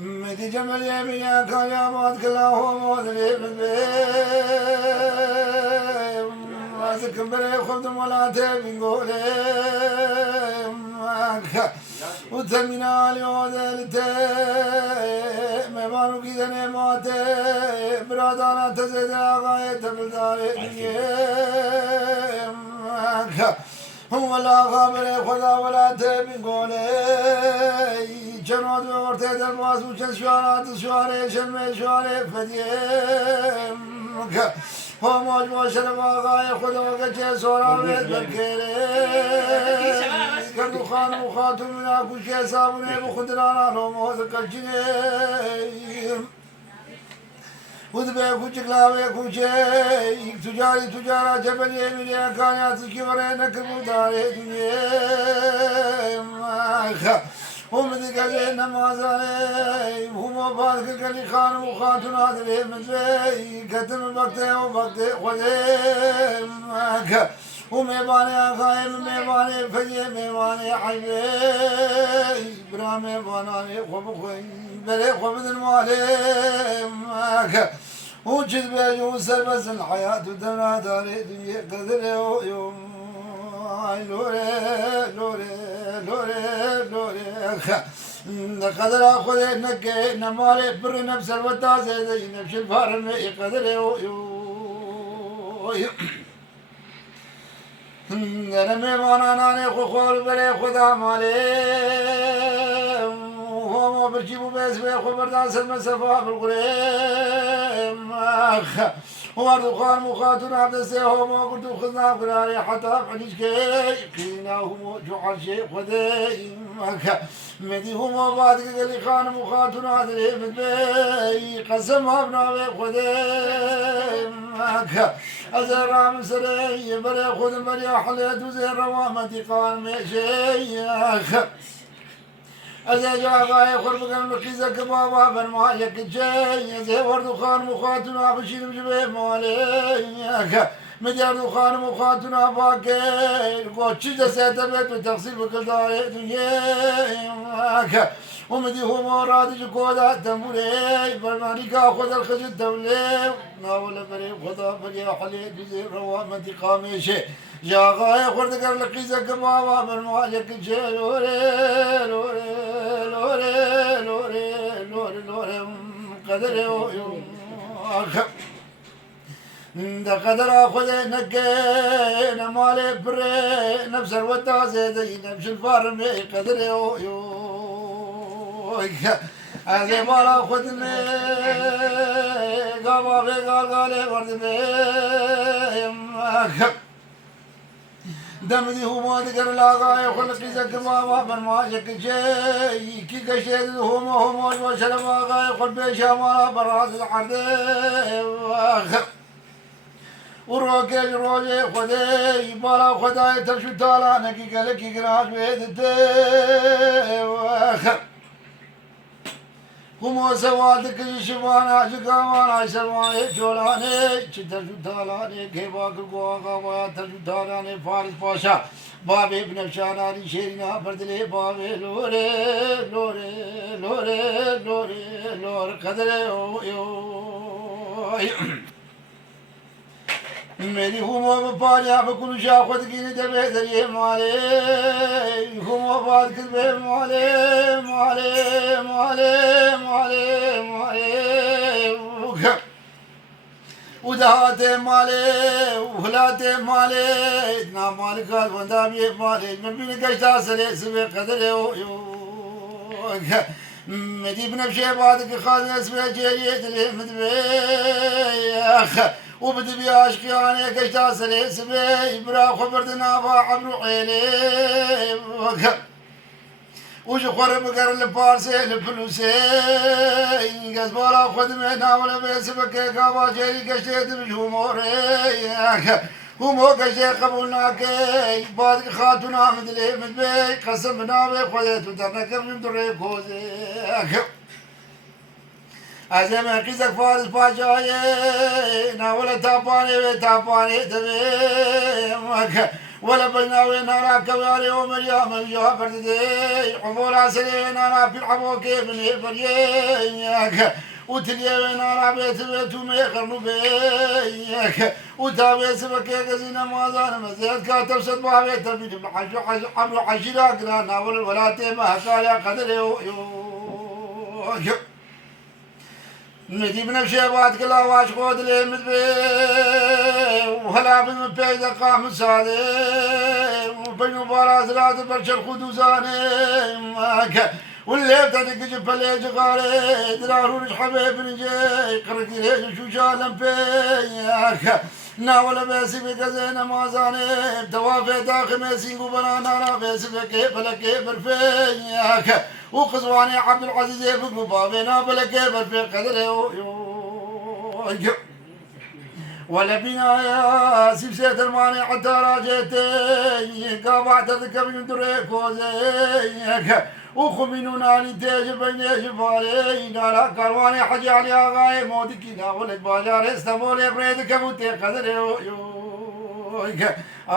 مدي جمل يمين كان يا مات كلاه مودري بالبيم ماسك بري خد مولاتي بنقولي وتمنا اليودلتي مبانو كيدني ماتي برادانا تزيد غاية بالداري هو لا خبر خدا ولا تبي قولي جنود ورتي دلواس وجن شوارات شواري شلمي شواري فديم هو موج موشر واغاي خدا وجه سورا بيت بكيري كردو خان وخاتم من اكو شي صابوني بخدرانا لو موز كلجني ودبي كوچ لاوي كوچ تجاري تجارة جبل يمين كانت كبرنا كبوداري دنيا هم ذكرين نمازاني هم بارك كلي خان وخاتون هذي مزي كتم بقته وبقته خديم هم ميباني أخايم ميباني فجي ميباني حيبي برا ميباني خبخي بري خبز المالي وجد بيجو سربس الحياة ودنا داري دنيا قدر يوم لوري لوري لوري لوري قدر أخذ نكى نمالي بر نفس الوتازة زي نفس الفارم قدر يوم رمي وانا ناني خور بري خدا مالي هو برجيبو بس بخبر داس المسافة بالقريم وارد خان مخاطر عبد السيهو ما قلت خذنا قراري حتى بحنيش كي قينا هم جوع شيء خذي مدي هم بعد قال خان مخاطر عدل مدبي قسم ابنا بخذي أزر رام سري بري خذ بري حليت وزير روامتي قال مشي أزاجا غاية خرب كم لقيزة كبابا بن مالك الجاي أزاي ورد خان مخاتنا بشير بجبه مالك مدير خان مخاتنا باكي قوتشي جسيت بيت بتغسيل بكل داري دنيا ومدي هو مراد جكودا تموري برمانيكا خذ الخجل دولي ناول بري خدا بري حلي بزي روامتي قاميشي يا غاية خرد كر لقيزة كبابا بن مالك الجاي لوري لوري لوري لوري لوري لوري قدر يوم دا قدر أخذ نكين مالي بري نفس الوتازة زي نفس الفارم قدر يوم هذا مالا خدمة قابا قالي وردمة دمدي هو ما ذكر لاغا يخلق زك ما ما شك شيء كي كشيد هو ما وشرب ما يخل بيشا ما براس العرض وروكي روجي خدي بالا خداي تمشي تالا نكي قالك قراش بيدته هم سوادك شبانا شكاوانا سواني جولاني چتر جدالاني كيباك القواقا وياتر جدالاني فارس باشا بابي ابن شاناني شيرنا فردلي بابي لوري لوري لوري لوري لوري قدر मेरी हुमो पारिया बकुल शाखत की ने दबे दरिए माले हुमो बात कर बे माले माले माले माले माले उदाते माले उहलाते माले इतना मालिका बंदा भी माले मैं भी निकलता सरे सुबह कदर हो यो मेरी बनफ्शे बाद के खाने सुबह जेरिए दले मदबे وبدي بياشكي أنا كشتا سلي سبي برا خبرتنا عبرو عيني وش خور بقر البارسي الفلوسي قزبورا خدمنا ولا بيسبك قابا جيري قشيت بجمهوري هم هو كشي قبولنا كي بعد خاتونا مدلي مدبي قسمنا بخويت ودرنا كم دري كوزي أزم قيزك فارس باجاي ناولا تاباني تبي ولا بينا وين أنا كواري ومريا بردي عمر عسلي وين أنا في الحبو كيف نبريك وتلي وين أنا بيت وميخر بيك وتابي سبك يا ما زال مزيد كاتب صد بابي تبي تبي حج عمرو عشرة قرانا ولا تيما قال يا قدر يو ندي من الشيبات كلا واش قود لي مدبي وهلا بن بيد قام سادي وبينو باراز راد برشر خدوزاني واللي تدق جبل جغاري درارون حبيب نجي قرق ليش شو شالم بيك ناول بيسي بكزين مازاني دوافي داخل ميسين وبنانا بيسي بكي فلكي برفيك وقزواني عبد العزيز يفق بابنا بلكي برفي قدري ولا بنا يا سيسيت الماني حتى راجيتي قابعت ذكر من دريك وزيك وخمينونا نتاج بين جبالي نارا كرواني حجي علي آغاي مودكي ناولك باجار استمولي بريدك موتي قدري لوري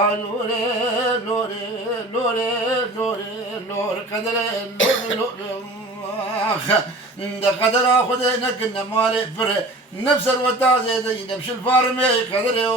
لوري لوري لوري لوري قدري لوري ده قدر اخذ نكنا مالي فري نفس الوتازي نفس الفارمي قدري